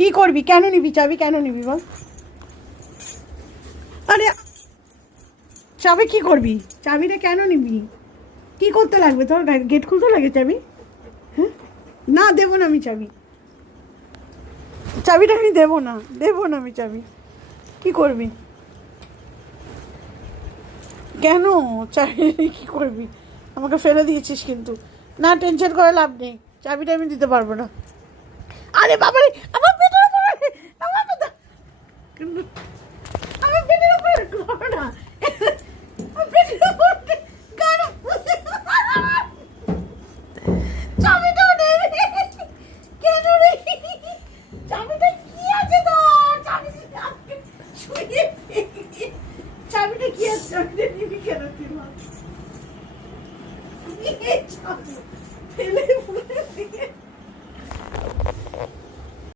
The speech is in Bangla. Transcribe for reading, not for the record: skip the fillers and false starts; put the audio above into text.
কি করবি? কেন নিবি চাবি? কেন নিবি বল? আরে চাবি কি করবি? চাবিটা কেন নিবি? কি করতে লাগবে তোর? গেট খুলতে লাগে চাবি? হ্যাঁ, না দেবো না আমি চাবি। চাবিটা আমি দেবো না, দেবো না আমি চাবি। কি করবি? কেন চাবি কি করবি? আমাকে ফেলে দিয়েছিস কিন্তু। না, টেনশন করে লাভ নেই, চাবিটা আমি দিতে পারবো না। আরে বাবারে, আমার পেটের উপরে, আমার পেটের উপরে করো না।